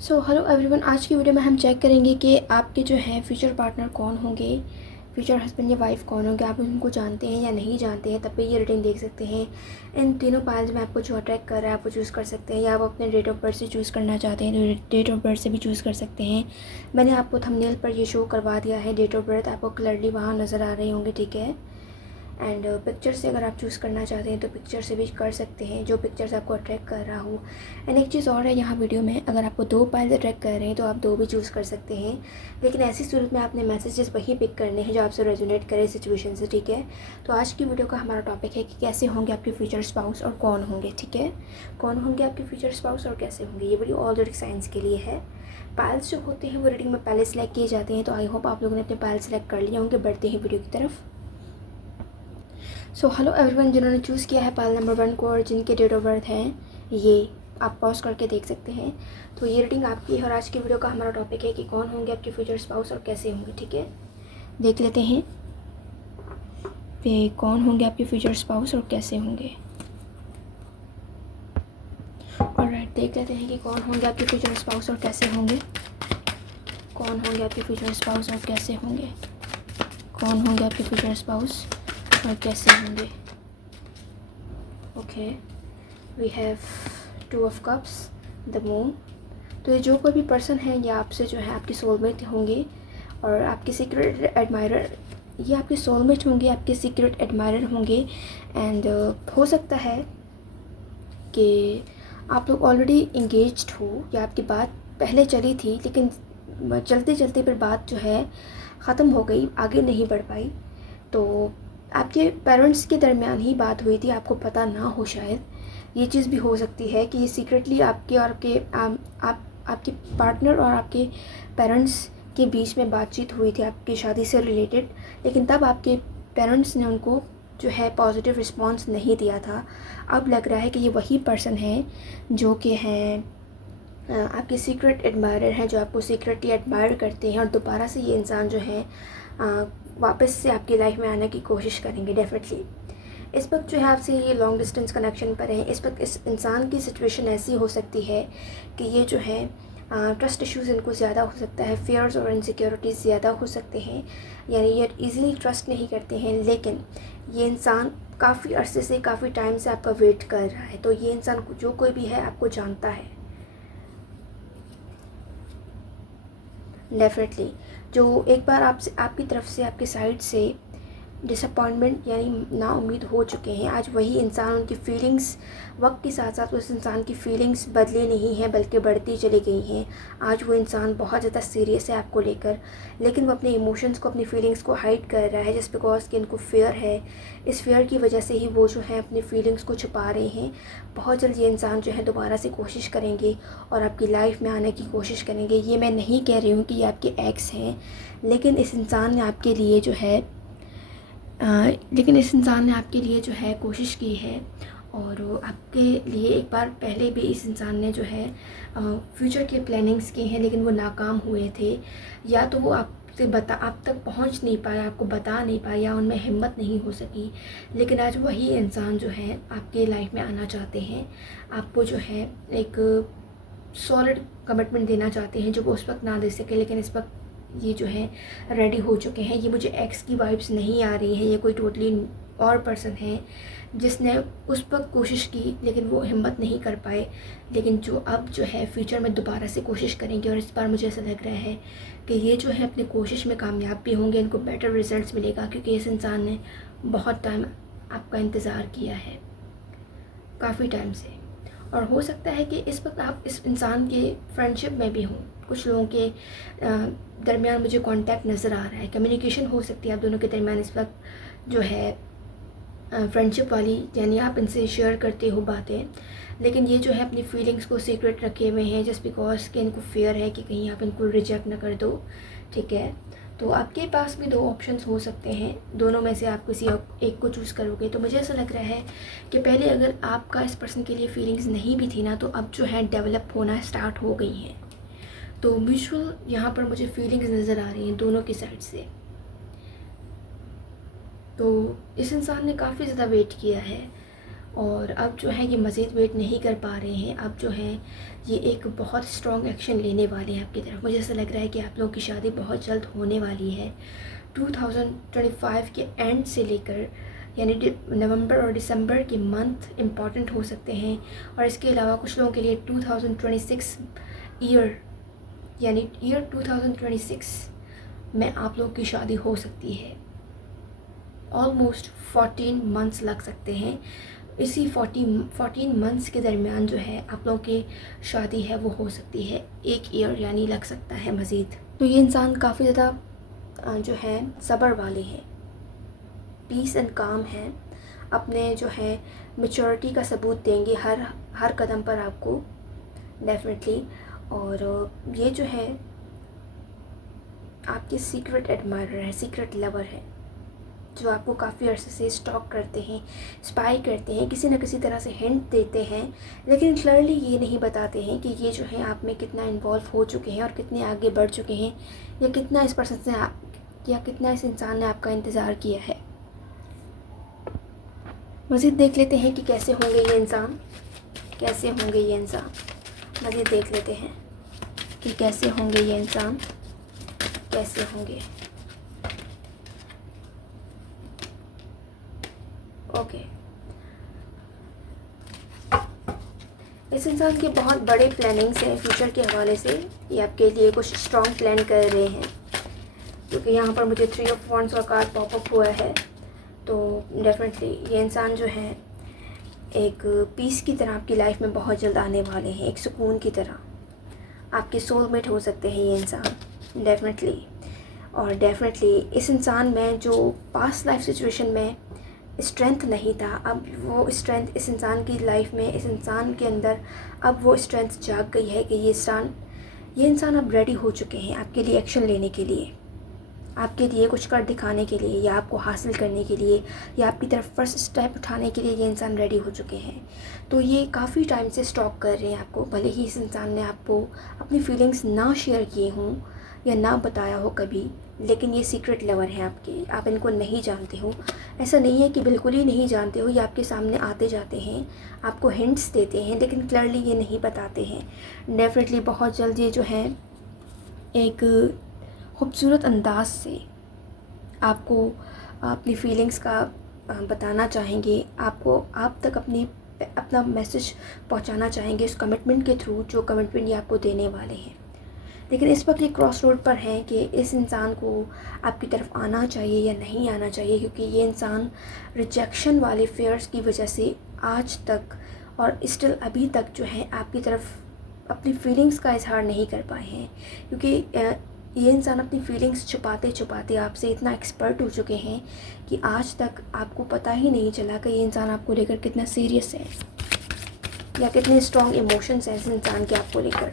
So hello everyone, आज की video में हम चेक करेंगे कि आपके जो है फ्यूचर पार्टनर कौन होंगे, फ्यूचर हस्बैंड या वाइफ कौन होंगे। आप उनको जानते हैं या नहीं जानते हैं, तब पे ये रेटिंग देख सकते हैं। इन तीनों पाइल्स में आपको जो अट्रैक्ट कर रहा है आप वो चूज़ कर सकते हैं, या आप अपने डेट ऑफ बर्थ से चूज़ करना चाहते हैं तो डेट ऑफ बर्थ से भी चूज़ कर सकते हैं। मैंने आपको थंबनेल पर ये शो करवा दिया है, डेट ऑफ बर्थ आपको क्लियरली वहाँ नज़र आ रहे होंगे, ठीक है। एंड पिक्चर से अगर आप चूज़ करना चाहते हैं तो पिक्चर से भी कर सकते हैं, जो पिक्चर्स आपको अट्रैक्ट कर रहा हो। एंड एक चीज़ और है यहाँ वीडियो में, अगर आपको दो पाइल्स अट्रैक्ट कर रहे हैं तो आप दो भी चूज़ कर सकते हैं, लेकिन ऐसी सूरत में आपने मैसेजेस वही पिक करने हैं जो आपसे रेजोनेट करे सिचुएशन से, ठीक है। तो आज की वीडियो का हमारा टॉपिक है कि कैसे होंगे आपके फ्यूचर स्पाउस और कौन होंगे, ठीक है। कौन होंगे आपके फ्यूचर स्पाउस और कैसे होंगे, ये वीडियो ऑल जोडिक साइंस के लिए है। पाइल्स जो होते हैं वो रीडिंग में पहले सेलेक्ट किए जाते हैं, तो आई होप आप लोगों ने अपने पाइल्स सेलेक्ट कर लिए होंगे। बढ़ते हैं वीडियो की तरफ। सो हेलो एवरीवन, जिन्होंने चूज़ किया है पाइल नंबर 1 को और जिनके डेट ऑफ बर्थ हैं, ये आप पॉज करके देख सकते हैं। तो ये रीडिंग आपकी है और आज की वीडियो का हमारा टॉपिक है कि कौन होंगे आपके फ्यूचर स्पाउस और कैसे होंगे, ठीक है। देख लेते हैं कि कौन होंगे आपके फ्यूचर स्पाउस और कैसे होंगे। ऑलराइट, देख लेते हैं कि कौन होंगे आपके फ्यूचर स्पाउस और कैसे होंगे। कौन होंगे आपके फ्यूचर स्पाउस और कैसे होंगे। कौन होंगे आपके फ्यूचर स्पाउस और कैसे होंगे। Okay, we have 2 of cups, the moon. तो ये जो कोई भी पर्सन है ये आपसे जो है आपके सोलमेट होंगे और आपके सीक्रेट एडमायरर, ये आपके सोलमेट होंगे, आपके सीक्रेट एडमायरर होंगे। एंड हो सकता है कि आप लोग ऑलरेडी इंगेज्ड हो या आपकी बात पहले चली थी, लेकिन चलते चलते फिर बात जो है ख़त्म हो गई, आगे नहीं बढ़ पाई। तो आपके पेरेंट्स के दरमियान ही बात हुई थी, आपको पता ना हो शायद। ये चीज़ भी हो सकती है कि ये सीक्रेटली आपके और आपके पार्टनर और आपके पेरेंट्स के बीच में बातचीत हुई थी आपकी शादी से रिलेटेड, लेकिन तब आपके पेरेंट्स ने उनको जो है पॉजिटिव रिस्पांस नहीं दिया था। अब लग रहा है कि ये वही पर्सन है जो कि हैं आपके सीक्रेट एडमायरर हैं, जो आपको सीक्रेटली एडमायर करते हैं और दोबारा से ये इंसान जो है वापस से आपकी लाइफ में आने की कोशिश करेंगे डेफिनेटली। इस वक्त जो है आपसे ये लॉन्ग डिस्टेंस कनेक्शन पर है। इस वक्त इस इंसान की सिचुएशन ऐसी हो सकती है कि ये जो है ट्रस्ट इश्यूज़ इनको ज़्यादा हो सकता है, फियर्स और इनसिक्योरिटीज़ ज़्यादा हो सकते हैं, यानी ये इजीली ट्रस्ट नहीं करते हैं। लेकिन ये इंसान काफ़ी अरसे से, काफ़ी टाइम से आपका वेट कर रहा है। तो ये इंसान जो कोई भी है आपको जानता है डेफिनेटली। जो एक बार आपसे, आपकी तरफ से, आपकी साइड से डिसअपॉइंटमेंट यानी नाउम्मीद हो चुके हैं, आज वही इंसान, उनकी फीलिंग्स वक्त के साथ साथ उस इंसान की फीलिंग्स बदली नहीं हैं बल्कि बढ़ती चली गई हैं। आज वो इंसान बहुत ज़्यादा सीरियस है आपको लेकर, लेकिन वो अपने इमोशंस को, अपनी फीलिंग्स को हाइड कर रहा है जस्ट बिकॉज कि इनको फेयर है। इस फेयर की वजह से ही वो जो है अपनी फीलिंग्स को छुपा रहे हैं। बहुत जल्द ये इंसान जो है दोबारा से कोशिश करेंगे और आपकी लाइफ में आने की कोशिश करेंगे। ये मैं नहीं कह रही हूँ कि ये आपके एक्स हैं, लेकिन इस इंसान ने आपके लिए जो है कोशिश की है और आपके लिए एक बार पहले भी इस इंसान ने जो है फ्यूचर के प्लानिंग्स किए हैं, लेकिन वो नाकाम हुए थे। या तो वो आपसे आप तक पहुंच नहीं पाया, आपको बता नहीं पाया, या उनमें हिम्मत नहीं हो सकी। लेकिन आज वही इंसान जो है आपके लाइफ में आना चाहते हैं, आपको जो है एक सॉलिड कमिटमेंट देना चाहते हैं जो वो उस वक्त ना दे सके, लेकिन इस वक्त ये जो है रेडी हो चुके हैं। ये मुझे एक्स की वाइब्स नहीं आ रही है, ये कोई टोटली और पर्सन है जिसने उस वक्त कोशिश की लेकिन वो हिम्मत नहीं कर पाए, लेकिन जो अब जो है फ्यूचर में दोबारा से कोशिश करेंगे। और इस बार मुझे ऐसा लग रहा है कि ये जो है अपनी कोशिश में कामयाब भी होंगे, इनको बेटर रिजल्ट्स मिलेगा, क्योंकि इस इंसान ने बहुत टाइम आपका इंतज़ार किया है, काफ़ी टाइम से। और हो सकता है कि इस वक्त आप इस इंसान के फ्रेंडशिप में भी हों। कुछ लोगों के दरमियान मुझे कांटेक्ट नज़र आ रहा है, कम्युनिकेशन हो सकती है आप दोनों के दरमियान इस वक्त जो है फ्रेंडशिप वाली, यानी आप इनसे शेयर करते हो बातें, लेकिन ये जो है अपनी फीलिंग्स को सीक्रेट रखे हुए हैं जस्ट बिकॉज कि इनको फेयर है कि कहीं आप इनको रिजेक्ट ना कर दो, ठीक है। तो आपके पास भी 2 ऑप्शंस हो सकते हैं, दोनों में से आप किसी एक को चूज़ करोगे। तो मुझे ऐसा लग रहा है कि पहले अगर आपका इस पर्सन के लिए फीलिंग्स नहीं भी थी ना, तो अब जो है डेवलप होना स्टार्ट हो गई हैं। तो म्यूचुअल यहाँ पर मुझे फीलिंग्स नज़र आ रही हैं दोनों की साइड से। तो इस इंसान ने काफ़ी ज़्यादा वेट किया है और अब जो है ये मज़ीद वेट नहीं कर पा रहे हैं। अब जो है ये एक बहुत स्ट्रॉन्ग एक्शन लेने वाले हैं आपकी तरफ। मुझे ऐसा लग रहा है कि आप लोगों की शादी बहुत जल्द होने वाली है। 2025 के एंड से लेकर यानी नवंबर और दिसंबर के मंथ इम्पॉर्टेंट हो सकते हैं। और इसके अलावा कुछ लोगों के लिए 2026 ईयर यानी ईयर 2026 में आप लोगों की शादी हो सकती है। ऑलमोस्ट 14 मंथ्स लग सकते हैं। इसी 14 मंथ्स के दरमियान जो है आप लोगों की शादी है वो हो सकती है। 1 ईयर यानी लग सकता है मज़ीद। तो ये इंसान काफ़ी ज़्यादा जो है सब्र वाले हैं, पीस एंड काम हैं, अपने जो है मैच्योरिटी का सबूत देंगे हर कदम पर आपको डेफिनेटली। और ये जो है आपके सीक्रेट एडमायरर है, सीक्रेट लवर है, जो आपको काफ़ी अरसे से स्टॉक करते हैं, स्पाई करते हैं, किसी न किसी तरह से हिंट देते हैं, लेकिन क्लियरली ये नहीं बताते हैं कि ये जो है आप में कितना इन्वॉल्व हो चुके हैं और कितने आगे बढ़ चुके हैं, या कितना इस पर्सन से या कितना इस इंसान ने आपका इंतज़ार किया है। मज़ीद देख लेते हैं कि कैसे होंगे ये इंसान, कैसे होंगे ये इंसान। मज़ीद देख लेते हैं कि कैसे होंगे ये इंसान, कैसे होंगे। ओके, इस इंसान के बहुत बड़े प्लानिंग्स हैं फ्यूचर के हवाले से। ये आपके लिए कुछ स्ट्रॉन्ग प्लान कर रहे हैं, क्योंकि यहाँ पर मुझे 3 ऑफ वॉन्ड्स का कार्ड पॉपअप हुआ है। तो डेफिनेटली ये इंसान जो है एक पीस की तरह आपकी लाइफ में बहुत जल्द आने वाले हैं, एक सुकून की तरह आपके सोलमेट हो सकते हैं ये इंसान डेफिनेटली। और डेफिनेटली इस इंसान में जो पास्ट लाइफ सिचुएशन में स्ट्रेंथ नहीं था, अब वो स्ट्रेंथ इस इंसान की लाइफ में, इस इंसान के अंदर अब वो स्ट्रेंथ जाग गई है कि ये इंसान अब रेडी हो चुके हैं आपके लिए एक्शन लेने के लिए, आपके लिए कुछ कर दिखाने के लिए, या आपको हासिल करने के लिए, या आपकी तरफ फर्स्ट स्टेप उठाने के लिए ये इंसान रेडी हो चुके हैं। तो ये काफ़ी टाइम से स्टॉक कर रहे हैं आपको, भले ही इस इंसान ने आपको अपनी फीलिंग्स ना शेयर किए हों या ना बताया हो कभी, लेकिन ये सीक्रेट लवर हैं आपके, आप इनको नहीं जानते हो। ऐसा नहीं है कि बिल्कुल ही नहीं जानते हो, ये आपके सामने आते जाते हैं, आपको हिंट्स देते हैं, लेकिन क्लियरली ये नहीं बताते हैं। डेफिनेटली बहुत जल्द ये जो है एक खूबसूरत अंदाज से आपको अपनी फीलिंग्स का बताना चाहेंगे, आपको आप तक अपना मैसेज पहुंचाना चाहेंगे उस कमिटमेंट के थ्रू, जो कमिटमेंट ये आपको देने वाले हैं। लेकिन इस वक्त ये क्रॉस रोड पर हैं कि इस इंसान को आपकी तरफ आना चाहिए या नहीं आना चाहिए, क्योंकि ये इंसान रिजेक्शन वाले फेयर्स की वजह से आज तक और स्टिल अभी तक जो है आपकी तरफ अपनी फीलिंग्स का इजहार नहीं कर पाए हैं, क्योंकि ये इंसान अपनी फीलिंग्स छुपाते छुपाते आपसे इतना एक्सपर्ट हो चुके हैं कि आज तक आपको पता ही नहीं चला कि ये इंसान आपको लेकर कितना सीरियस है या कितने स्ट्रॉन्ग इमोशंस हैं इस इंसान के आपको लेकर।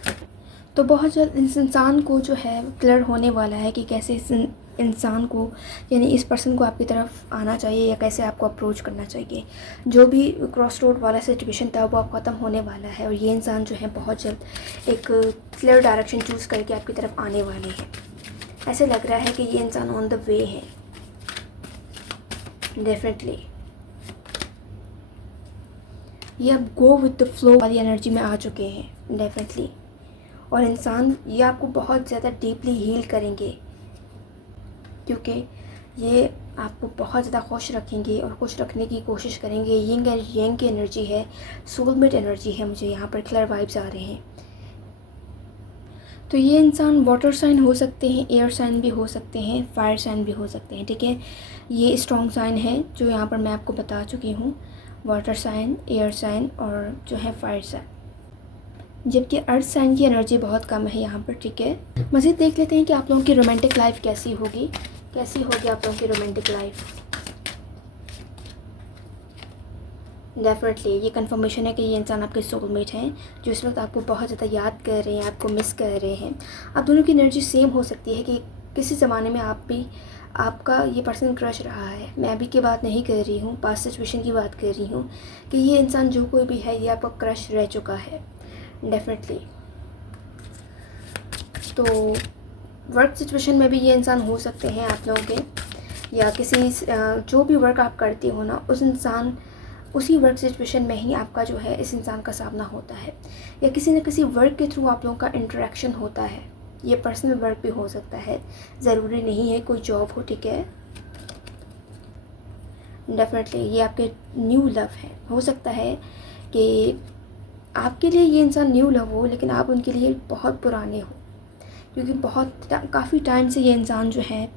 तो बहुत जल्द इस इंसान को जो है क्लियर होने वाला है कि कैसे इस इंसान को यानी इस पर्सन को आपकी तरफ आना चाहिए या कैसे आपको अप्रोच करना चाहिए। जो भी क्रॉस रोड वाला सिचुएशन था वो अब ख़त्म होने वाला है, और ये इंसान जो है बहुत जल्द एक क्लियर डायरेक्शन चूज़ करके आपकी तरफ आने वाले हैं। ऐसे लग रहा है कि ये इंसान ऑन द वे है डेफिनेटली। ये अब गो विद द फ्लो वाली एनर्जी में आ चुके हैं डेफिनेटली। और इंसान ये आपको बहुत ज़्यादा डीपली हील करेंगे, क्योंकि ये आपको बहुत ज़्यादा खुश रखेंगे और खुश रखने की कोशिश करेंगे। यिंग एंड यांग की एनर्जी है, सोलमेट एनर्जी है, मुझे यहाँ पर क्लियर वाइब्स आ रहे हैं। तो ये इंसान वाटर साइन हो सकते हैं, एयर साइन भी हो सकते हैं, फायर साइन भी हो सकते हैं, ठीक है। ये स्ट्रॉन्ग साइन है जो यहाँ पर मैं आपको बता चुकी हूँ, वाटर साइन, एयर साइन और जो है फायर साइन, जबकि अर्थ साइन की एनर्जी बहुत कम है यहाँ पर, ठीक है। मज़ीद देख लेते हैं कि आप लोगों की रोमांटिक लाइफ कैसी होगी, कैसी होगी आप लोगों की रोमांटिक लाइफ। डेफिनेटली ये कंफर्मेशन है कि ये इंसान आपके सोलमेट हैं, जो इस वक्त आपको बहुत ज़्यादा याद कर रहे हैं, आपको मिस कर रहे हैं। आप दोनों की एनर्जी सेम हो सकती है कि किसी ज़माने में आपका ये पर्सन क्रश रहा है। मैं अभी की बात नहीं कर रही हूँ, पास्ट सिचुएशन की बात कर रही हूँ कि ये इंसान जो कोई भी है ये आपका क्रश रह चुका है डेफिनेटली। तो वर्क सिचुएशन में भी ये इंसान हो सकते हैं आप लोगों के, या किसी जो भी वर्क आप करते हो ना, उस इंसान उसी वर्क सिचुएशन में ही आपका जो है इस इंसान का सामना होता है, या किसी न किसी वर्क के थ्रू आप लोगों का इंटरेक्शन होता है। ये पर्सनल वर्क भी हो सकता है, ज़रूरी नहीं है कोई जॉब हो, ठीक है। डेफिनेटली ये आपके न्यू लव है। हो सकता है कि आपके लिए ये इंसान न्यू लव हो, लेकिन आप उनके लिए बहुत पुराने हो, क्योंकि काफ़ी टाइम से ये इंसान जो है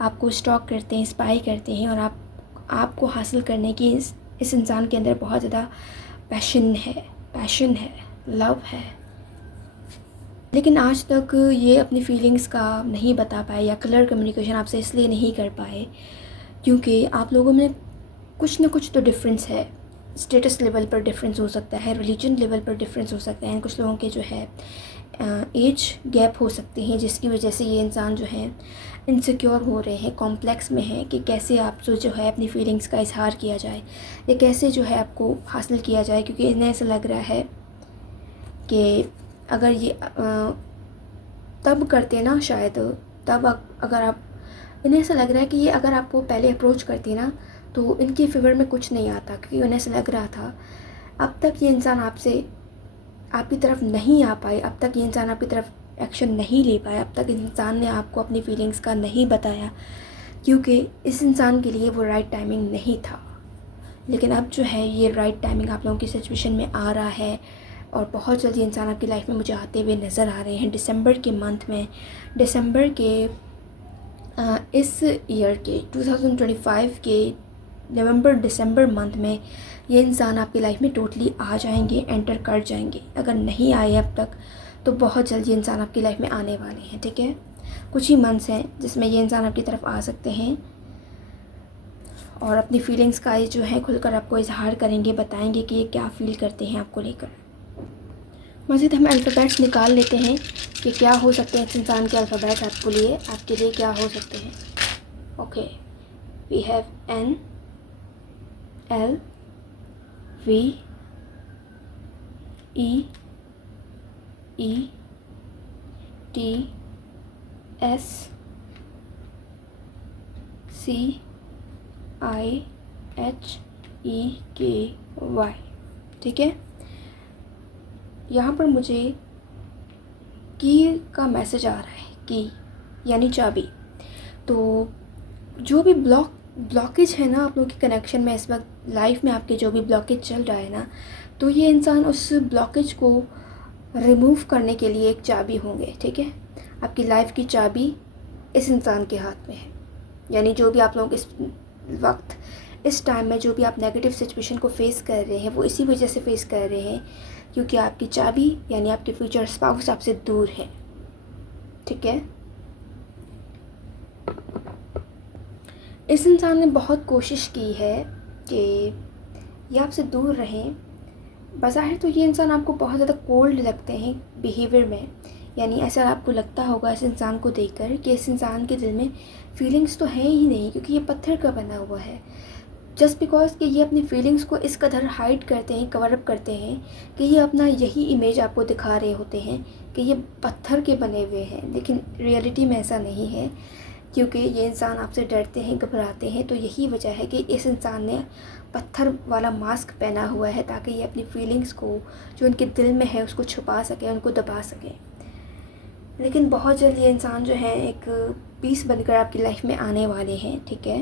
आपको स्टॉक करते हैं, स्पाई करते हैं, और आपको हासिल करने की इस इंसान के अंदर बहुत ज़्यादा पैशन है, लव है। लेकिन आज तक ये अपनी फीलिंग्स का नहीं बता पाए, या क्लियर कम्युनिकेशन आपसे इसलिए नहीं कर पाए क्योंकि आप लोगों में कुछ ना कुछ तो डिफरेंस है। स्टेटस लेवल पर डिफरेंस हो सकता है, रिलीजन लेवल पर डिफरेंस हो सकता है, कुछ लोगों के जो है एज गैप हो सकती हैं, जिसकी वजह से ये इंसान जो है इनसिक्योर हो रहे हैं, कॉम्प्लेक्स में हैं कि कैसे आप जो है अपनी फीलिंग्स का इजहार किया जाए, या कैसे जो है आपको हासिल किया जाए। क्योंकि इन्हें ऐसा लग रहा है कि अगर ये तब करते ना, शायद तब अगर आप, इन्हें ऐसा लग रहा है कि ये अगर आपको पहले अप्रोच करती ना तो इनके फेवर में कुछ नहीं आता, क्योंकि उन्हें ऐसा लग रहा था अब तक ये इंसान आपकी तरफ नहीं आ पाए, अब तक ये इंसान आपकी तरफ एक्शन नहीं ले पाया, अब तक इंसान ने आपको अपनी फीलिंग्स का नहीं बताया, क्योंकि इस इंसान के लिए वो राइट टाइमिंग नहीं था। लेकिन अब जो है ये राइट टाइमिंग आप लोगों की सिचुएशन में आ रहा है, और बहुत जल्दी इंसान आपकी लाइफ में मुझे आते हुए नज़र आ रहे हैं। दिसंबर के मंथ में, दिसंबर के इस ईयर के 2025 के नवंबर दिसंबर मंथ में ये इंसान आपकी लाइफ में टोटली आ जाएंगे, एंटर कर जाएंगे। अगर नहीं आए अब तक तो बहुत जल्दी इंसान आपकी लाइफ में आने वाले हैं, ठीक है। कुछ ही मंथ्स हैं जिसमें ये इंसान आपकी तरफ आ सकते हैं, और अपनी फीलिंग्स का ये जो है खुलकर आपको इजहार करेंगे, बताएंगे कि ये क्या फील करते हैं आपको लेकर। मज़ीद हम अल्फ़ाबेट्स निकाल लेते हैं कि क्या हो सकते हैं इस इंसान के अल्फ़ाबेट्स आपके लिए क्या हो सकते हैं। Okay, we have N, L, V, E, E, T, S, C, I, H, E, K, Y, ठीक है। यहाँ पर मुझे की का मैसेज आ रहा है, की यानी चाबी। तो जो भी ब्लॉकेज है ना आप लोगों के कनेक्शन में, इस वक्त लाइफ में आपके जो भी ब्लॉकेज चल रहा है ना, तो ये इंसान उस ब्लॉकेज को रिमूव करने के लिए एक चाबी होंगे, ठीक है। आपकी लाइफ की चाबी इस इंसान के हाथ में है, यानी जो भी आप लोग इस वक्त, इस टाइम में जो भी आप नेगेटिव सिचुएशन को फेस कर रहे हैं, वो इसी वजह से फेस कर रहे हैं क्योंकि आपकी चाबी यानी आपके फ्यूचर स्पाउस आपसे दूर है, ठीक है। इस इंसान ने बहुत कोशिश की है कि ये आपसे दूर रहें। बज़ाहिर तो ये इंसान आपको बहुत ज़्यादा कोल्ड लगते हैं बिहेवियर में, यानी ऐसा आपको लगता होगा इस इंसान को देखकर कि इस इंसान के दिल में फीलिंग्स तो हैं ही नहीं, क्योंकि ये पत्थर का बना हुआ है। जस्ट बिकॉज कि ये अपनी फीलिंग्स को इस कदर हाइड करते हैं, कवर अप करते हैं कि ये अपना यही इमेज आपको दिखा रहे होते हैं कि ये पत्थर के बने हुए हैं, लेकिन रियलिटी में ऐसा नहीं है। क्योंकि ये इंसान आपसे डरते हैं, घबराते हैं, तो यही वजह है कि इस इंसान ने पत्थर वाला मास्क पहना हुआ है ताकि ये अपनी फीलिंग्स को जो उनके दिल में है उसको छुपा सके, उनको दबा सके। लेकिन बहुत जल्द ये इंसान जो है एक पीस बनकर आपकी लाइफ में आने वाले हैं, ठीक है।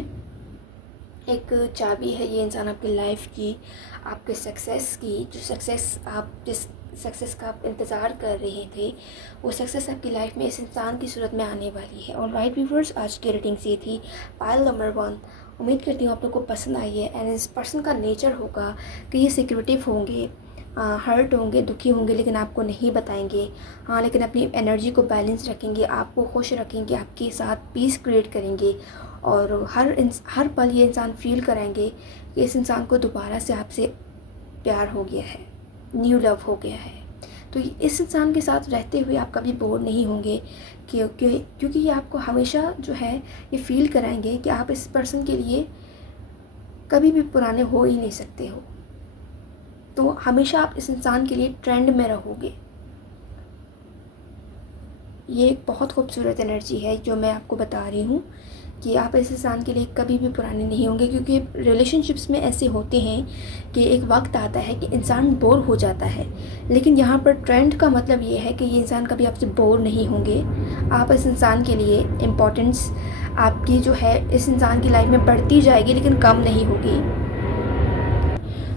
एक चाबी है ये इंसान आपकी लाइफ की, आपके सक्सेस की, जिस सक्सेस का आप इंतज़ार कर रहे थे, वो सक्सेस आपकी लाइफ में इस इंसान की सूरत में आने वाली है। और राइट व्यूअर्स, आज की रेटिंग्स ये थी, पाइल नंबर 1। उम्मीद करती हूँ आप लोग को पसंद आई है। एंड इस पर्सन का नेचर होगा कि ये सिक्योरिटिव होंगे, हर्ट होंगे, दुखी होंगे, लेकिन आपको नहीं बताएंगे। हाँ, लेकिन अपनी एनर्जी को बैलेंस रखेंगे, आपको खुश रखेंगे, आपके साथ पीस क्रिएट करेंगे, और हर पल ये इंसान फील कराएंगे कि इस इंसान को दोबारा से आपसे प्यार हो गया है, न्यू लव हो गया है। तो इस इंसान के साथ रहते हुए आप कभी बोर नहीं होंगे, क्योंकि ये आपको हमेशा जो है ये फील कराएंगे कि आप इस पर्सन के लिए कभी भी पुराने हो ही नहीं सकते हो। तो हमेशा आप इस इंसान के लिए ट्रेंड में रहोगे। ये एक बहुत खूबसूरत एनर्जी है जो मैं आपको बता रही हूँ कि आप इस इंसान के लिए कभी भी पुराने नहीं होंगे, क्योंकि रिलेशनशिप्स में ऐसे होते हैं कि एक वक्त आता है कि इंसान बोर हो जाता है, लेकिन यहाँ पर ट्रेंड का मतलब ये है कि ये इंसान कभी आपसे बोर नहीं होंगे। आप इस इंसान के लिए इम्पोर्टेंस आपकी जो है इस इंसान की लाइफ में बढ़ती जाएगी, लेकिन कम नहीं होगी।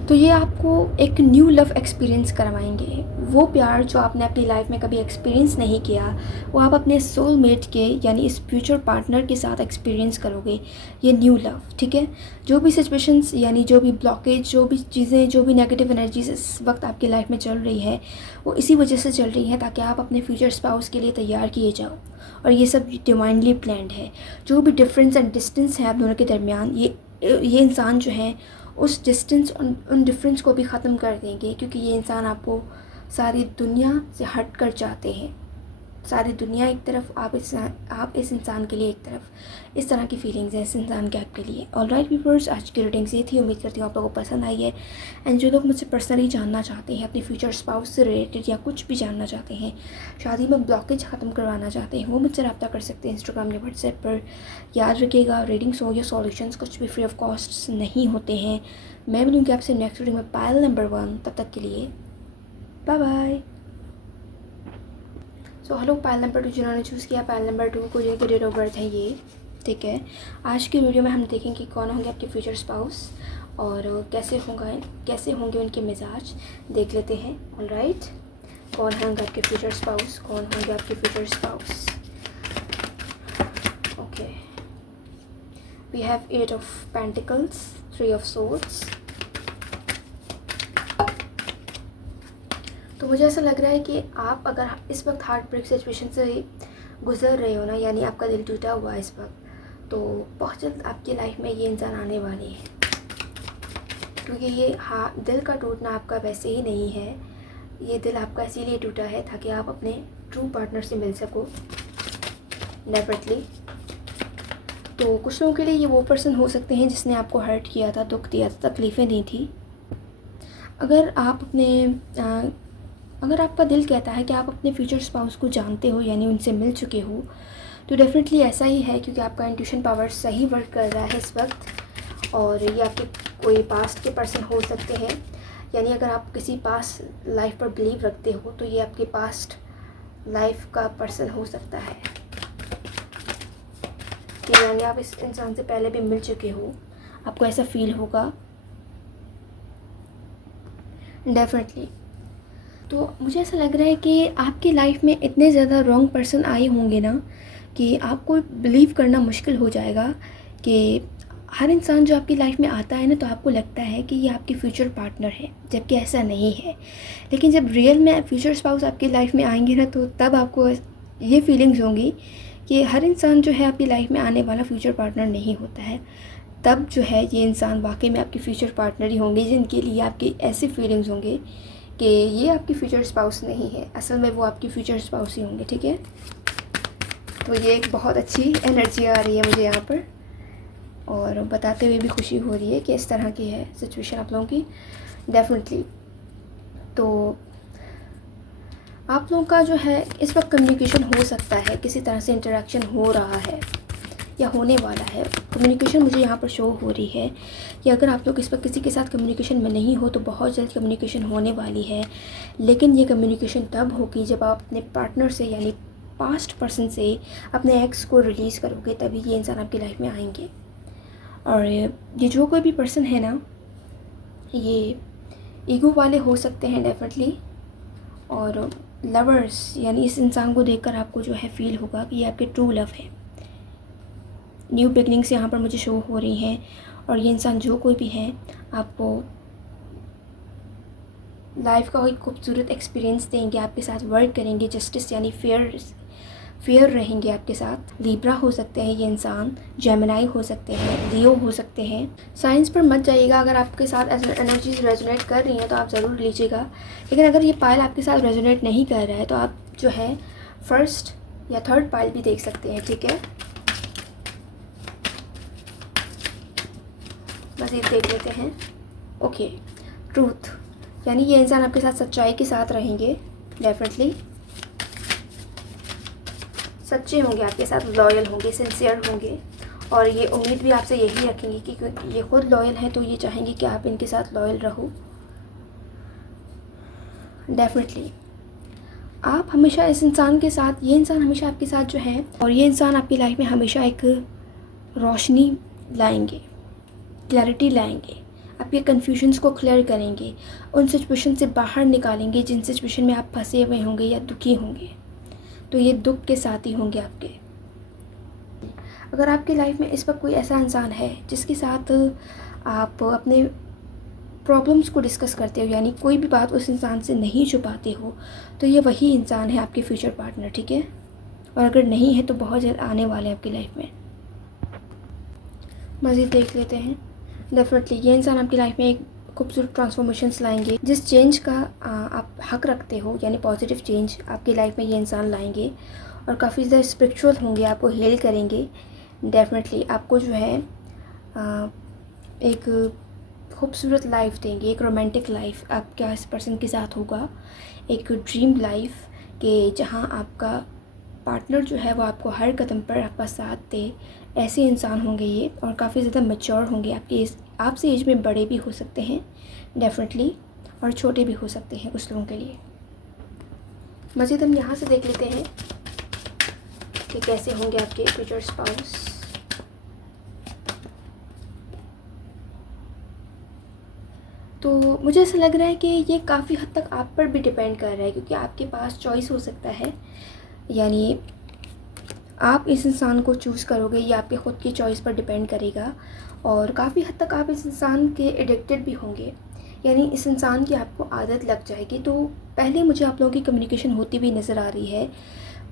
तो ये आपको एक न्यू लव एक्सपीरियंस करवाएंगे। वो प्यार जो आपने अपनी लाइफ में कभी एक्सपीरियंस नहीं किया, वो आप अपने सोलमेट के यानी इस फ्यूचर पार्टनर के साथ एक्सपीरियंस करोगे, ये न्यू लव। ठीक है, जो भी सिचुएशंस यानी जो भी ब्लॉकेज, जो भी चीज़ें, जो भी नेगेटिव एनर्जीज इस वक्त आपकी लाइफ में चल रही है, वो इसी वजह से चल रही है ताकि आप अपने फ्यूचर स्पाउस के लिए तैयार किए जाओ। और ये सब डिवाइनली प्लान्ड है। जो भी डिफरेंस एंड डिस्टेंस है आप दोनों के दरमियान, ये इंसान जो है उस डिस्टेंस, उन डिफरेंस को भी ख़त्म कर देंगे, क्योंकि ये इंसान आपको सारी दुनिया से हट कर चाहते हैं। सारी दुनिया एक तरफ, आप इस इंसान के लिए एक तरफ। इस तरह की फीलिंग्स है इस इंसान के आपके लिए। ऑलराइट व्यूअर्स, आज की रीडिंग्स ये थी। उम्मीद करती हूँ आप लोगों को पसंद आई है। एंड जो लोग मुझसे पर्सनली जानना चाहते हैं, अपने फ्यूचर स्पाउस से रिलेटेड या कुछ भी जानना चाहते हैं, शादी में ब्लॉकेज ख़त्म करवाना चाहते हैं, वो मुझसे रब्ता कर सकते हैं इंस्टाग्राम या व्हाट्सएप पर। याद रखिएगा, रीडिंग्स हो या सॉल्यूशंस कुछ भी फ्री ऑफ कॉस्ट नहीं होते हैं। मैं मिलूँगी आपसे नेक्स्ट रीडिंग में पायल नंबर 1। तब तक के लिए bye bye. So hello pile number 2 जिन्होंने चूज़ किया, पायल नंबर 2 को जिनकी डेट ऑफ बर्थ है ये, ठीक है। आज की वीडियो में हम देखेंगे कौन होंगे आपके फ्यूचर स्पाउस और कैसे होंगे उनके मिजाज, देख लेते हैं। ऑलराइट, कौन होंगे आपके फ्यूचर स्पाउस, कौन होंगे आपके future spouse. Okay, we have 8 of pentacles, 3 of swords. तो मुझे ऐसा लग रहा है कि आप अगर इस वक्त हार्ट ब्रेक सिचुएशन से गुजर रहे हो ना, यानी आपका दिल टूटा हुआ है इस वक्त, तो बहुत जल्द आपकी लाइफ में ये इंसान आने वाले हैं। क्योंकि ये दिल का टूटना आपका वैसे ही नहीं है, ये दिल आपका इसीलिए टूटा है ताकि आप अपने ट्रू पार्टनर से मिल सको डेफिनेटली। तो कुछ लोगों के लिए ये वो पर्सन हो सकते हैं जिसने आपको हर्ट किया था, दुख दिया था, तकलीफ़ें दी थी। अगर आपका दिल कहता है कि आप अपने फ्यूचर स्पाउस को जानते हो, यानी उनसे मिल चुके हो, तो डेफिनेटली ऐसा ही है, क्योंकि आपका इंट्यूशन पावर सही वर्क कर रहा है इस वक्त। और ये आपके कोई पास्ट के पर्सन हो सकते हैं, यानी अगर आप किसी पास्ट लाइफ पर बिलीव रखते हो तो ये आपके पास्ट लाइफ का पर्सन हो सकता है, कि यानी आप इस इंसान से पहले भी मिल चुके हो, आपको ऐसा फील होगा डेफिनेटली। तो मुझे ऐसा लग रहा है कि आपकी लाइफ में इतने ज़्यादा रॉन्ग पर्सन आए होंगे ना कि आपको बिलीव करना मुश्किल हो जाएगा कि हर इंसान जो आपकी लाइफ में आता है ना, तो आपको लगता है कि ये आपकी फ्यूचर पार्टनर है, जबकि ऐसा नहीं है। लेकिन जब रियल में फ्यूचर स्पाउस आपकी लाइफ में आएंगे ना, तो तब आपको ये फीलिंग्स होंगी कि हर इंसान जो है आपकी लाइफ में आने वाला फ्यूचर पार्टनर नहीं होता है। तब जो है ये इंसान वाकई में आपके फ्यूचर पार्टनर ही होंगे, जिनके लिए आपकी ऐसी फीलिंग्स होंगे कि ये आपकी फ्यूचर स्पाउस नहीं है, असल में वो आपकी फ्यूचर स्पाउस ही होंगे। ठीक है, तो ये एक बहुत अच्छी एनर्जी आ रही है मुझे यहाँ पर, और बताते हुए भी खुशी हो रही है कि इस तरह की है सिचुएशन आप लोगों की डेफिनेटली। तो आप लोगों का जो है इस वक्त कम्युनिकेशन हो सकता है, किसी तरह से इंटरेक्शन हो रहा है या होने वाला है। कम्युनिकेशन मुझे यहाँ पर शो हो रही है कि अगर आप लोग इस वक्त किसी के साथ कम्युनिकेशन में नहीं हो तो बहुत जल्द कम्युनिकेशन होने वाली है। लेकिन ये कम्युनिकेशन तब होगी जब आप अपने पार्टनर से, यानी पास्ट पर्सन से, अपने एक्स को रिलीज़ करोगे, तभी ये इंसान आपकी लाइफ में आएंगे। और ये जो कोई भी पर्सन है ना, ये ईगो वाले हो सकते हैं डेफिनेटली, और लवर्स, यानी इस इंसान को देखकर आपको जो है फील होगा कि ये आपके ट्रू लव है। न्यू बिगनिंग्स यहाँ पर मुझे शो हो रही हैं, और ये इंसान जो कोई भी है आपको लाइफ का एक खूबसूरत एक्सपीरियंस देंगे, आपके साथ वर्क करेंगे, जस्टिस यानी फेयर रहेंगे आपके साथ। लिब्रा हो सकते हैं ये इंसान, जेमिनाई हो सकते हैं, लियो हो सकते हैं। साइंस पर मत जाइएगा, अगर आपके साथ एनर्जीज रेजोनेट कर रही हैं तो आप ज़रूर लीजिएगा। लेकिन अगर ये पायल आपके साथ रेजोनेट नहीं कर रहा है तो आप जो है फर्स्ट या थर्ड पायल भी देख सकते हैं। ठीक है, मज़ीद देख लेते हैं। ओके, ट्रूथ, यानी ये इंसान आपके साथ सच्चाई के साथ रहेंगे डेफिनेटली, सच्चे होंगे आपके साथ, लॉयल होंगे, सिंसियर होंगे, और ये उम्मीद भी आपसे यही रखेंगे कि क्योंकि ये खुद लॉयल हैं तो ये चाहेंगे कि आप इनके साथ लॉयल रहो। डेफिनेटली आप हमेशा इस इंसान के साथ, ये इंसान हमेशा आपके साथ जो है, और ये इंसान आपकी लाइफ में हमेशा एक रोशनी लाएंगे, क्लैरिटी लाएंगे, आपके कन्फ्यूजन्स को क्लियर करेंगे, उन सिचुएशन से बाहर निकालेंगे जिन सिचुएशन में आप फंसे हुए होंगे या दुखी होंगे, तो ये दुख के साथ ही होंगे आपके। अगर आपकी लाइफ में इस वक्त कोई ऐसा इंसान है जिसके साथ आप अपने प्रॉब्लम्स को डिस्कस करते हो, यानी कोई भी बात उस इंसान से नहीं छुपाते हो, तो ये वही इंसान है आपके फ्यूचर पार्टनर, ठीक है। और अगर नहीं है तो बहुत जल्द आने वाले हैं आपकी लाइफ में। मज़ीद देख लेते हैं। डेफिनेटली ये इंसान आपकी लाइफ में एक खूबसूरत ट्रांसफॉर्मेशंस लाएंगे। जिस चेंज का आप हक रखते हो, यानी पॉजिटिव चेंज आपकी लाइफ में ये इंसान लाएंगे, और काफ़ी ज़्यादा स्पिरिचुअल होंगे, आपको हील करेंगे। डेफिनेटली आपको जो है एक खूबसूरत लाइफ देंगे, एक रोमांटिक लाइफ आपका इस पर्सन के साथ होगा, एक ड्रीम लाइफ के जहाँ आपका पार्टनर जो है वो आपको हर कदम पर आपका साथ दे। ऐसे इंसान होंगे ये, और काफ़ी ज़्यादा मैच्योर होंगे, आपसे एज में बड़े भी हो सकते हैं डेफिनेटली, और छोटे भी हो सकते हैं कुछ लोगों के लिए। मज़ीद हम यहाँ से देख लेते हैं कि कैसे होंगे आपके फ्यूचर स्पाउस। तो मुझे ऐसा लग रहा है कि ये काफ़ी हद तक आप पर भी डिपेंड कर रहा है, क्योंकि आपके पास चॉइस हो सकता है, यानी आप इस इंसान को चूज़ करोगे, ये आपके ख़ुद की चॉइस पर डिपेंड करेगा। और काफ़ी हद तक आप इस इंसान के एडिक्टेड भी होंगे, यानी इस इंसान की आपको आदत लग जाएगी। तो पहले मुझे आप लोगों की कम्युनिकेशन होती भी नज़र आ रही है।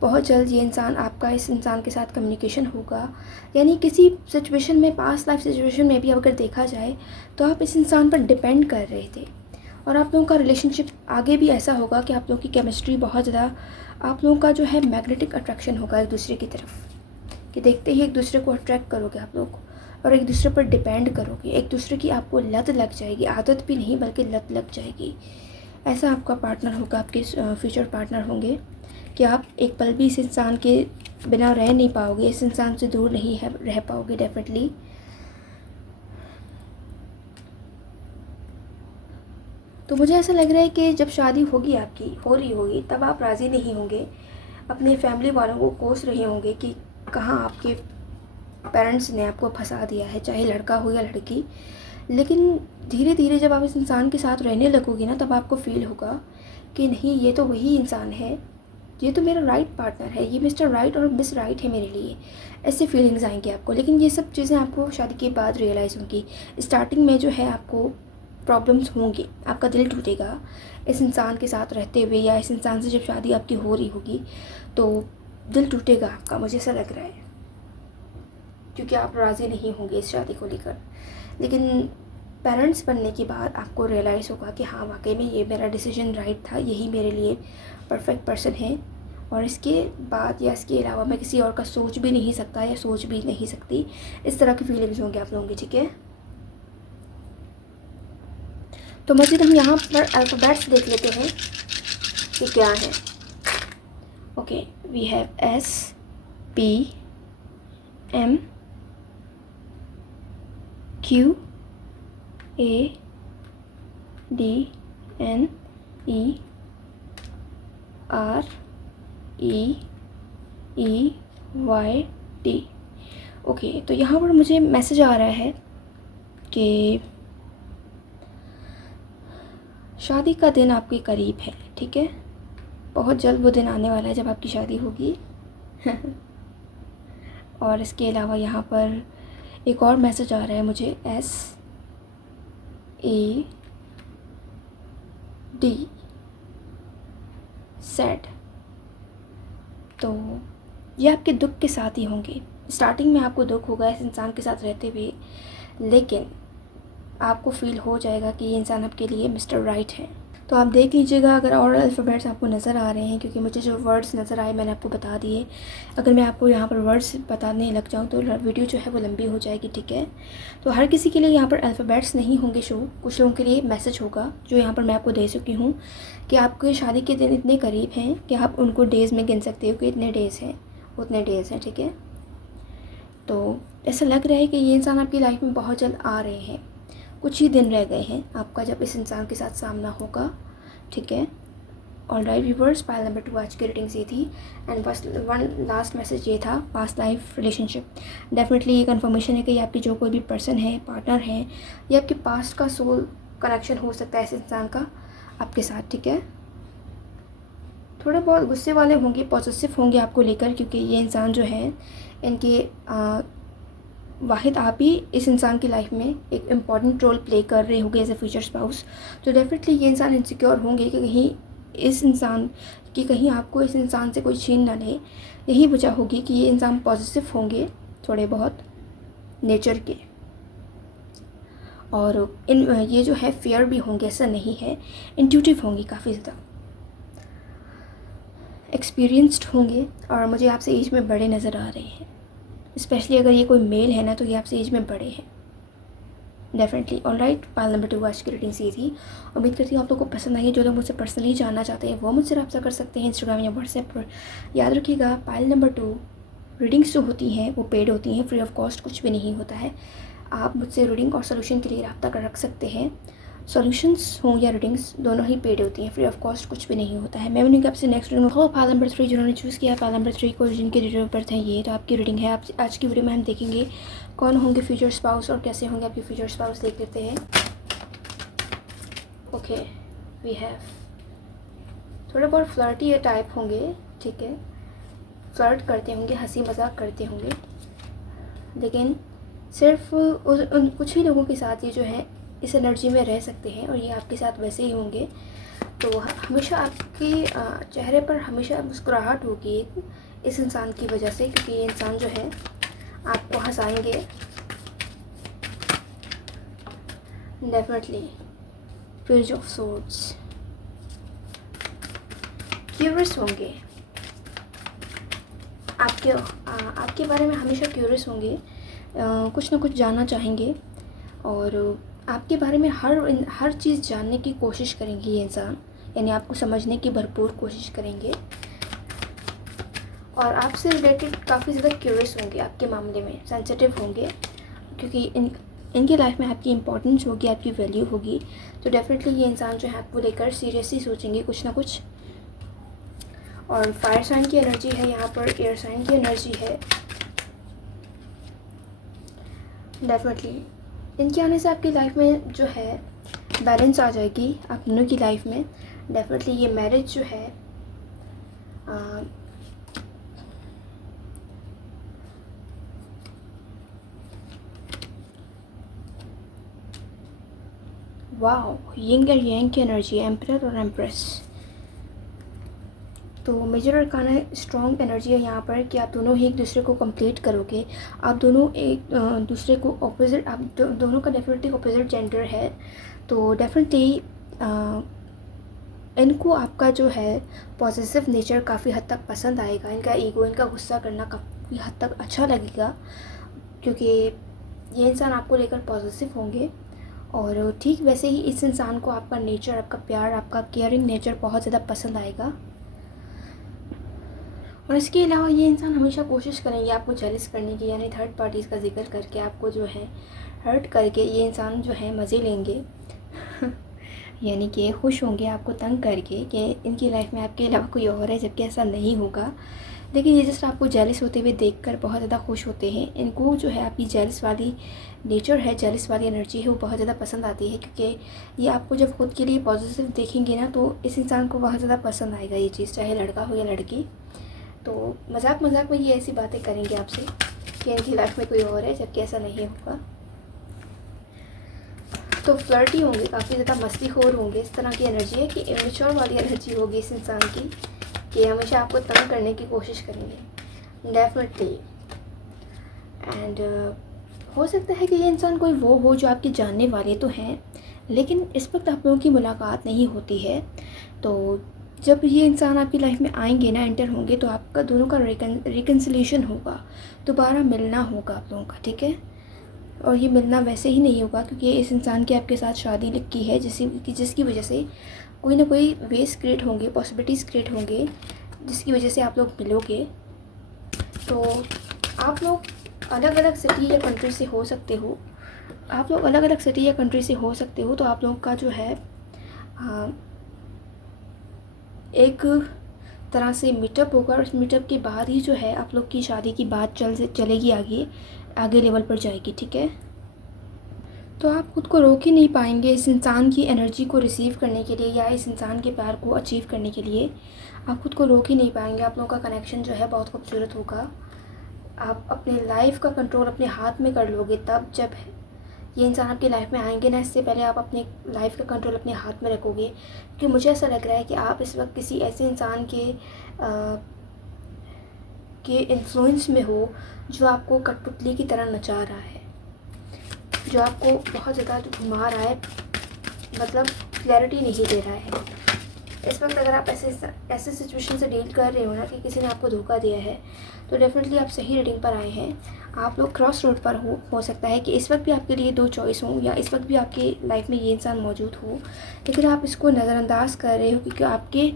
बहुत जल्द ये इंसान आपका इस इंसान के साथ कम्युनिकेशन होगा, यानी किसी सिचुएशन में, पास्ट लाइफ सिचुएशन में भी अगर देखा जाए तो आप इस इंसान पर डिपेंड कर रहे थे, और आप लोगों का रिलेशनशिप आगे भी ऐसा होगा कि आप लोगों की केमिस्ट्री बहुत ज़्यादा, आप लोगों का जो है मैग्नेटिक अट्रैक्शन होगा एक दूसरे की तरफ, कि देखते ही एक दूसरे को अट्रैक्ट करोगे आप लोग, और एक दूसरे पर डिपेंड करोगे, एक दूसरे की आपको लत लग जाएगी, आदत भी नहीं बल्कि लत लग जाएगी। ऐसा आपका पार्टनर होगा, आपके फ्यूचर पार्टनर होंगे, कि आप एक पल भी इस इंसान के बिना रह नहीं पाओगे, इस इंसान से दूर नहीं रह पाओगे डेफिनेटली। तो मुझे ऐसा लग रहा है कि जब शादी होगी, आपकी हो रही होगी, तब आप राज़ी नहीं होंगे, अपने फैमिली वालों को कोस रहे होंगे कि कहाँ आपके पेरेंट्स ने आपको फंसा दिया है, चाहे लड़का हो या लड़की। लेकिन धीरे धीरे जब आप इस इंसान के साथ रहने लगोगे ना, तब आपको फ़ील होगा कि नहीं, ये तो वही इंसान है, ये तो मेरा राइट पार्टनर है, ये मिस्टर राइट और मिस राइट है मेरे लिए। ऐसे फीलिंग्स आएंगी आपको। लेकिन ये सब चीज़ें आपको शादी के बाद रियलाइज़ होंगी। स्टार्टिंग में जो है आपको प्रॉब्लम्स होंगी, आपका दिल टूटेगा इस इंसान के साथ रहते हुए, या इस इंसान से जब शादी आपकी हो रही होगी तो दिल टूटेगा आपका, मुझे ऐसा लग रहा है, क्योंकि आप राज़ी नहीं होंगे इस शादी को लेकर। लेकिन पेरेंट्स बनने के बाद आपको रियलाइज़ होगा कि हाँ, वाकई में ये मेरा डिसीजन राइट था, यही मेरे लिए परफेक्ट पर्सन है, और इसके बाद या इसके अलावा मैं किसी और का सोच भी नहीं सकता या सोच भी नहीं सकती। इस तरह की फीलिंग्स होंगे आप लोगों की, ठीक है। तो मज़ीद हम यहाँ पर अल्फ़ाबेट्स देख लेते हैं कि क्या है। Okay, we have S P M Q A D N E R E E Y T। Okay, तो यहाँ पर मुझे मैसेज आ रहा है कि शादी का दिन आपके करीब है, ठीक है। बहुत जल्द वो दिन आने वाला है जब आपकी शादी होगी। और इसके अलावा यहाँ पर एक और मैसेज आ रहा है मुझे, S A D, सैड। तो ये आपके दुख के साथ ही होंगे। स्टार्टिंग में आपको दुख होगा इस इंसान के साथ रहते हुए, लेकिन आपको फ़ील हो जाएगा कि ये इंसान आपके लिए मिस्टर राइट है। तो आप देख लीजिएगा अगर और अल्फ़ाबेट्स आपको नज़र आ रहे हैं, क्योंकि मुझे जो वर्ड्स नज़र आए मैंने आपको बता दिए। अगर मैं आपको यहाँ पर वर्ड्स बताने लग जाऊँ तो वीडियो जो है वो लंबी हो जाएगी, ठीक है। तो हर किसी के लिए यहाँ पर अल्फ़ाबेट्स नहीं होंगे शो, कुछ लोगों के लिए मैसेज होगा जो यहाँ पर मैं आपको दे चुकी हूँ कि आपके शादी के दिन इतने करीब हैं कि आप उनको डेज़ में गिन सकते हो कि इतने डेज़ हैं, उतने डेज़ हैं, ठीक है। तो ऐसा लग रहा है कि ये इंसान आपकी लाइफ में बहुत जल्द आ रहे हैं, कुछ ही दिन रह गए हैं आपका जब इस इंसान के साथ सामना होगा, ठीक है। ऑलराइट व्यूअर्स, पाइल नंबर 2 आज की रेटिंग्स ये थी। एंड बस वन लास्ट मैसेज ये था, पास्ट लाइफ रिलेशनशिप डेफिनेटली ये कन्फर्मेशन है कि ये आपकी जो कोई भी पर्सन है, पार्टनर है, ये आपके पास्ट का सोल कनेक्शन हो सकता है इस इंसान का आपके साथ, ठीक है। थोड़े बहुत गुस्से वाले होंगे, पॉजिटिव होंगे आपको लेकर, क्योंकि ये इंसान जो है इनके वाहिद आप ही इस इंसान की लाइफ में एक इम्पॉर्टेंट रोल प्ले कर रहे होंगे एज ए फ्यूचर स्पाउस। तो डेफिनेटली ये इंसान इनसिक्योर होंगे कि कहीं इस इंसान की कहीं आपको इस इंसान से कोई छीन ना ले। यही वजह होगी कि ये इंसान पॉजिटिव होंगे थोड़े बहुत नेचर के, और ये जो है फेयर भी होंगे, ऐसा नहीं है, इंट्यूटिव होंगे, काफ़ी ज़्यादा एक्सपीरियंस्ड होंगे, और मुझे आपसे एज में बड़े नज़र आ रहे हैं। स्पेशली अगर ये कोई मेल है ना तो ये आपसे एज में बड़े हैं डेफिनेटली। ऑलराइट, पाइल नंबर 2 आज की रेटिंग्स ये थी। उम्मीद करती हूँ आप लोगों को पसंद आई है। जो लोग मुझसे पर्सनली जानना चाहते हैं वो मुझसे रब्ता कर सकते हैं इंस्टाग्राम या व्हाट्सएप पर। याद रखिएगा, पाइल नंबर 2 रीडिंग्स जो होती हैं वो पेड होती हैं, फ्री ऑफ कॉस्ट कुछ भी नहीं होता है। आप मुझसे रीडिंग और सोल्यूशन के लिए रब्ता कर रख सकते हैं। सॉल्यूशंस हों या रीडिंग्स दोनों ही पेड होती हैं, फ्री ऑफ कॉस्ट कुछ भी नहीं होता है। मैं उन्हीं आपसे नेक्स्ट रीडिंग में पाइल नंबर 3 जिन्होंने चूज़ किया, पाइल नंबर 3 को जिनके डेट ऑफ बर्थ है ये, तो आपकी रीडिंग है। आप आज की वीडियो में हम देखेंगे कौन होंगे फ्यूचर स्पाउस और कैसे होंगे आपके फ्यूचर स्पाउस, देख लेते हैं। ओके, वी हैव थोड़े बहुत फ्लर्टी टाइप होंगे, ठीक है, फ्लर्ट करते होंगे, हंसी मजाक करते होंगे, लेकिन सिर्फ उन कुछ ही लोगों के साथ ये जो है इस एनर्जी में रह सकते हैं, और ये आपके साथ वैसे ही होंगे। तो हमेशा आपके चेहरे पर हमेशा मुस्कुराहट होगी इस इंसान की वजह से, क्योंकि ये इंसान जो है आपको हंसाएंगे definitely. Page of swords, curious होंगे आपके बारे में, हमेशा क्यूरियस होंगे, कुछ ना कुछ जानना चाहेंगे, और आपके बारे में हर चीज़ जानने की कोशिश करेंगे ये इंसान, यानी आपको समझने की भरपूर कोशिश करेंगे, और आपसे रिलेटेड काफ़ी ज़्यादा क्यूरियस होंगे, आपके मामले में सेंसिटिव होंगे, क्योंकि इनकी लाइफ में आपकी इंपॉर्टेंस होगी, आपकी वैल्यू होगी। तो डेफिनेटली ये इंसान जो है आपको लेकर सीरियसली सोचेंगे कुछ ना कुछ। और फायर साइन की एनर्जी है यहाँ पर, एयर साइन की एनर्जी है डेफिनेटली। इनके आने से आपकी लाइफ में जो है बैलेंस आ जाएगी आप दोनों की लाइफ में डेफिनेटली। ये मैरिज जो है वाओ, यिंग और यांग की एनर्जी है, एम्परर और एम्प्रेस। तो मेजर अरकाना स्ट्रॉन्ग एनर्जी है यहाँ पर कि आप दोनों ही एक दूसरे को कंप्लीट करोगे। आप दोनों एक दूसरे को ऑपोजिट, आप दोनों का डेफिनेटली ऑपोजिट जेंडर है। तो डेफिनेटली इनको आपका जो है पॉजिटिव नेचर काफ़ी हद तक पसंद आएगा। इनका ईगो, इनका गुस्सा करना काफ़ी हद तक अच्छा लगेगा, क्योंकि ये इंसान आपको लेकर पॉजिटिव होंगे। और ठीक वैसे ही इस इंसान को आपका नेचर, आपका प्यार, आपका केयरिंग नेचर बहुत ज़्यादा पसंद आएगा। और इसके अलावा ये इंसान हमेशा कोशिश करेंगे आपको जेलस करने की, यानी थर्ड पार्टीज़ का जिक्र करके आपको जो है हर्ट करके ये इंसान जो है मज़े लेंगे यानी कि खुश होंगे आपको तंग करके कि इनकी लाइफ में आपके अलावा कोई और है, जबकि ऐसा नहीं होगा। लेकिन ये जस्ट आपको जेलस होते हुए देखकर बहुत ज़्यादा खुश होते हैं। इनको जो है आपकी जेलस वाली नेचर है, जेलस वाली एनर्जी है, वो बहुत ज़्यादा पसंद आती है, क्योंकि ये आपको जब खुद के लिए पॉजिटिव देखेंगे ना तो इस इंसान को बहुत ज़्यादा पसंद आएगा ये चीज़, चाहे लड़का हो या लड़की। तो मजाक मजाक में ये ऐसी बातें करेंगे आपसे कि इनकी लाइफ में कोई और है, जबकि ऐसा नहीं होगा। तो फ्लर्टी होंगे, काफ़ी ज़्यादा मस्तीखोर होंगे। इस तरह की एनर्जी है कि इमेच्योर वाली एनर्जी होगी इस इंसान की, कि हमेशा आपको तंग करने की कोशिश करेंगे डेफिनेटली। एंड हो सकता है कि ये इंसान कोई वो हो जो आपके जानने वाले तो हैं, लेकिन इस वक्त आप लोगों की मुलाकात नहीं होती है। तो जब ये इंसान आपकी लाइफ में आएंगे ना, एंटर होंगे, तो आपका दोनों का रिकन्सिलेशन होगा, दोबारा मिलना होगा आप लोगों का, ठीक है। और ये मिलना वैसे ही नहीं होगा, क्योंकि इस इंसान की आपके साथ शादी लिखी है, जिसकी वजह से कोई ना कोई वेज क्रिएट होंगे, पॉसिबिलिटीज़ क्रिएट होंगे, जिसकी वजह से आप लोग मिलोगे। तो आप लोग अलग अलग सिटी या कंट्री से हो सकते हो, आप लोग अलग अलग सिटी या कंट्री से हो सकते हो, तो आप लोगों का जो है एक तरह से मीटअप होगा और उस मीटअप के बाद ही जो है आप लोग की शादी की बात चलेगी, आगे आगे लेवल पर जाएगी, ठीक है। तो आप खुद को रोक ही नहीं पाएंगे इस इंसान की एनर्जी को रिसीव करने के लिए या इस इंसान के प्यार को अचीव करने के लिए, आप खुद को रोक ही नहीं पाएंगे। आप लोगों का कनेक्शन जो है बहुत खूबसूरत होगा। आप अपने लाइफ का कंट्रोल अपने हाथ में कर लोगे तब जब ये इंसान आपकी लाइफ में आएंगे ना, इससे पहले आप अपने लाइफ का कंट्रोल अपने हाथ में रखोगे। क्योंकि मुझे ऐसा लग रहा है कि आप इस वक्त किसी ऐसे इंसान के इन्फ्लुएंस में हो जो आपको कठपुतली की तरह नचा रहा है, जो आपको बहुत ज़्यादा घुमा रहा है, मतलब क्लैरिटी नहीं दे रहा है। इस वक्त अगर आप ऐसे सिचुएशन से डील कर रहे हो ना कि किसी ने आपको धोखा दिया है, तो डेफिनेटली आप सही रीडिंग पर आए हैं। आप लोग क्रॉस रोड पर हो सकता है कि इस वक्त भी आपके लिए 2 चॉइस हों या इस वक्त भी आपकी लाइफ में ये इंसान मौजूद हो, लेकिन आप इसको नज़रअंदाज कर रहे हो क्योंकि आपके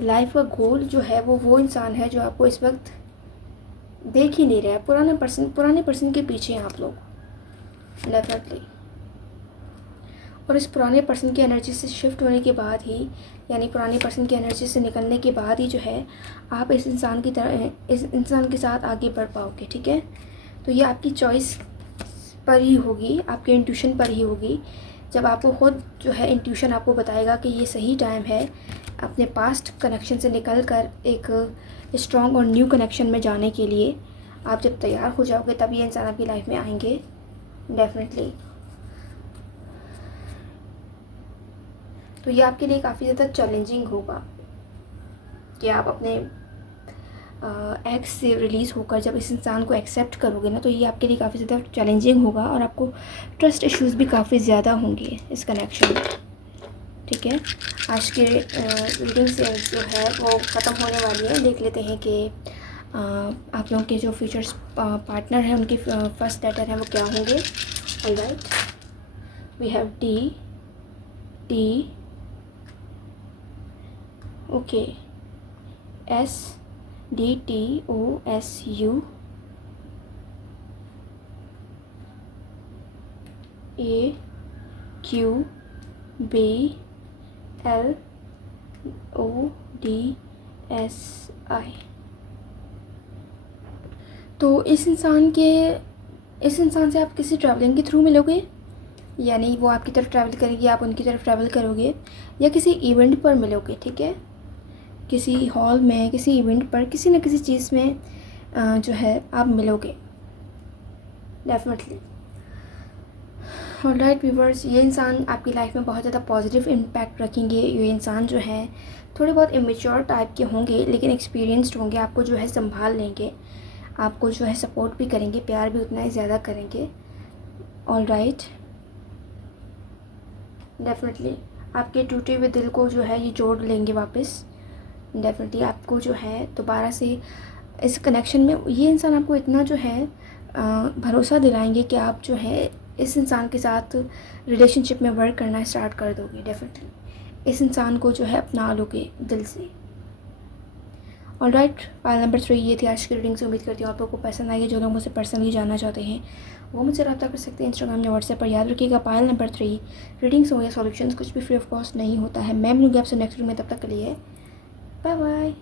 लाइफ का गोल जो है वो इंसान है जो आपको इस वक्त देख ही नहीं रहा है। पुराने पर्सन के पीछे हैं आप लोग डेफिनेटली। और इस पुराने पर्सन की एनर्जी से शिफ्ट होने के बाद ही, यानी पुराने पर्सन की एनर्जी से निकलने के बाद ही जो है आप इस इंसान के साथ आगे बढ़ पाओगे, ठीक है। तो ये आपकी चॉइस पर ही होगी, आपके इंट्यूशन पर ही होगी। जब आपको खुद जो है इंट्यूशन आपको बताएगा कि ये सही टाइम है अपने पास्ट कनेक्शन से निकल कर एक स्ट्रॉन्ग और न्यू कनेक्शन में जाने के लिए, आप जब तैयार हो जाओगे तब ये इंसान आपकी लाइफ में आएंगे डेफिनेटली। तो ये आपके लिए काफ़ी ज़्यादा चैलेंजिंग होगा कि आप अपने एक्स से रिलीज़ होकर जब इस इंसान को एक्सेप्ट करोगे ना, तो ये आपके लिए काफ़ी ज़्यादा चैलेंजिंग होगा और आपको ट्रस्ट इश्यूज़ भी काफ़ी ज़्यादा होंगे इस कनेक्शन में, ठीक है। आज के रीडिंग से जो है वो ख़त्म होने वाली है। देख लेते हैं कि आप लोगों के जो फ्यूचर्स पार्टनर हैं उनके फर्स्ट लेटर हैं वो क्या होंगे। Alright, we have T okay, SDTOSU, AQBLODSI। तो इस इंसान से आप किसी ट्रैवलिंग के थ्रू मिलोगे, यानी वो आपकी तरफ ट्रैवल करेंगे, आप उनकी तरफ ट्रैवल करोगे, या किसी इवेंट पर मिलोगे, ठीक है। किसी हॉल में, किसी इवेंट पर, किसी न किसी चीज़ में जो है आप मिलोगे डेफिनेटली। ऑलराइट व्यूअर्स, ये इंसान आपकी लाइफ में बहुत ज़्यादा पॉजिटिव इम्पैक्ट रखेंगे। ये इंसान जो है थोड़े बहुत इमेच्योर टाइप के होंगे लेकिन एक्सपीरियंस्ड होंगे, आपको जो है संभाल लेंगे, आपको जो है सपोर्ट भी करेंगे, प्यार भी उतना ही ज़्यादा करेंगे। ऑलराइट, डेफिनेटली आपके टूटे हुए दिल को जो है ये जोड़ लेंगे वापस। डेफिनेटली आपको जो है दोबारा से इस कनेक्शन में ये इंसान आपको इतना जो है भरोसा दिलाएंगे कि आप जो है इस इंसान के साथ रिलेशनशिप में वर्क करना स्टार्ट कर दोगे। डेफिनेटली इस इंसान को जो है अपना लोगे दिल से। ऑलराइट, पाइल नंबर 3 ये थी आज की रीडिंग से। उम्मीद करती हूँ आप लोगों को पसंद आएगी। जो लोग मुझसे पर्सनली जानना चाहते हैं वो मुझसे रब्ता कर सकते हैं इंस्टाग्राम या व्हाट्सएप पर। याद रखिएगा पाइल नंबर 3 रीडिंग्स हो या सॉल्यूशंस कुछ भी फ्री ऑफ कॉस्ट नहीं होता है। मैं मिलूंगी आपसे नेक्स्ट वीडियो में, तब तक के लिए बाय बाय।